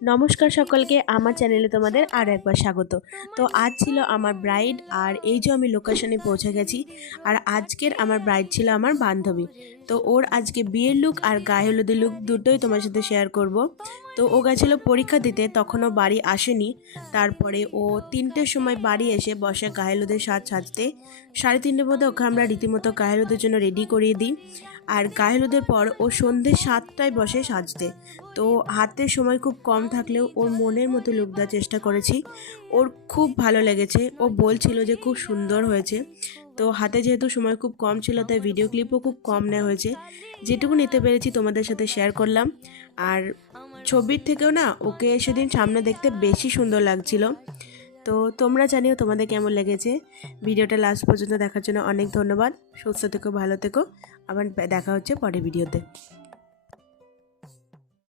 নমস্কার সকলকে, আমার চ্যানেলে তোমাদের আর একবার স্বাগত। তো আজ ছিল আমার ব্রাইড, আর এই যে আমি লোকেশনে পৌঁছে গেছি। আর আজকের আমার ব্রাইড ছিল আমার বান্ধবী। তো ওর আজকে বিয়ের লুক আর গায়ে হলুদের লুক দুটোই তোমার সাথে শেয়ার করব। তো ও গেছিলো পরীক্ষা দিতে, তখনও বাড়ি আসেনি। তারপরে ও 3টের সময় বাড়ি এসে বসে গায়ে হলুদের সাজতে। 3:30 মধ্যে ওকে আমরা রীতিমতো গায়ে হলুদের জন্য রেডি করিয়ে দিই। আর গায়ে হলুদের পর ও সন্ধ্যে 7টায় বসে সাজতে। তো হাতে সময় খুব কম থাকলেও ওর মনের মতো লুক দেওয়ার চেষ্টা করেছি। ওর খুব ভালো লেগেছে, ও বলছিল যে খুব সুন্দর হয়েছে। তো হাতে যেহেতু সময় খুব কম ছিল, তাই ভিডিও ক্লিপও খুব কম নেওয়া হয়েছে। যেটুকু নিতে পেরেছি তোমাদের সাথে শেয়ার করলাম। আর ছবির থেকেও না ওকে সেদিন সামনে দেখতে বেশি সুন্দর লাগছিল। তো তোমরা জানিও তোমাদের কেমন লেগেছে। ভিডিওটা লাস্ট পর্যন্ত দেখার জন্য অনেক ধন্যবাদ। সুস্থ থেকো, ভালো থেকো। আবার দেখা হচ্ছে পরের ভিডিওতে।